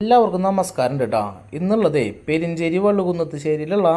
എല്ലാവർക്കും നമസ്കാരം കേട്ടോ ഇന്നുള്ളതേ പെരിഞ്ചേരി വള്ളുകുന്നത്തുശ്ശേരിയിലുള്ള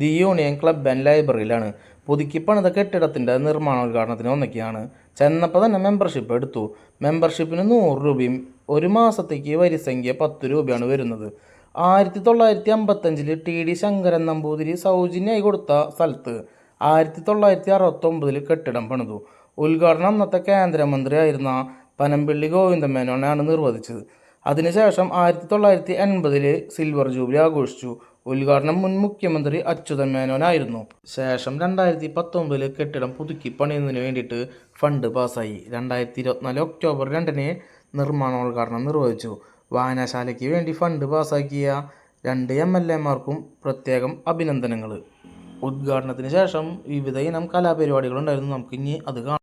ദി യൂണിയൻ ക്ലബ് ആൻഡ് ലൈബ്രറിയിലാണ്. പുതുക്കി പണിത കെട്ടിടത്തിന്റെ നിർമ്മാണോദ്ഘാടനത്തിന് ഒന്നൊക്കെയാണ് ചെന്നപ്പോൾ തന്നെ മെമ്പർഷിപ്പ് എടുത്തു. മെമ്പർഷിപ്പിന് നൂറ് രൂപയും ഒരു മാസത്തേക്ക് വരിസംഖ്യ പത്ത് രൂപയാണ് വരുന്നത്. ആയിരത്തി തൊള്ളായിരത്തി അമ്പത്തഞ്ചിൽ ടി ഡി ശങ്കരൻ നമ്പൂതിരി സൗജന്യമായി കൊടുത്ത സ്ഥലത്ത് ആയിരത്തി തൊള്ളായിരത്തി അറുപത്തൊമ്പതിൽ കെട്ടിടം പണിതു. ഉദ്ഘാടനം അന്നത്തെ കേന്ദ്രമന്ത്രിയായിരുന്ന പനമ്പിള്ളി ഗോവിന്ദമേനോനാണ് നിർവഹിച്ചത് അതിനുശേഷം ആയിരത്തി തൊള്ളായിരത്തി എൺപതിൽ സിൽവർ ജൂബിലി ആഘോഷിച്ചു. ഉദ്ഘാടനം മുൻ മുഖ്യമന്ത്രി അച്യുതൻ മേനോനായിരുന്നു. ശേഷം രണ്ടായിരത്തി പത്തൊമ്പതിൽ കെട്ടിടം പുതുക്കി പണിയുന്നതിന് വേണ്ടിയിട്ട് ഫണ്ട് പാസ്സായി. രണ്ടായിരത്തി ഇരുപത്തിനാല് ഒക്ടോബർ രണ്ടിന് നിർമ്മാണോദ്ഘാടനം നിർവഹിച്ചു. വായനശാലയ്ക്ക് വേണ്ടി ഫണ്ട് പാസ്സാക്കിയ രണ്ട് എം എൽ എമാർക്കും പ്രത്യേകം അഭിനന്ദനങ്ങൾ ഉദ്ഘാടനത്തിന് ശേഷം വിവിധ ഇനം കലാപരിപാടികളുണ്ടായിരുന്നു. നമുക്ക് ഇനി അത് കാണാം.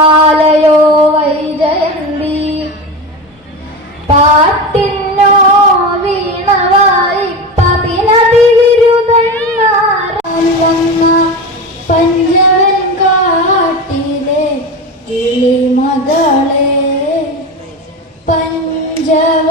മാലയോ വൈജയന്തി. പാട്ടിന്നോ വീണവായി പതിനതി വന്ന പഞ്ചവൻ കാട്ടിലെ കിളിമകളെ. പഞ്ചവടിയിലെ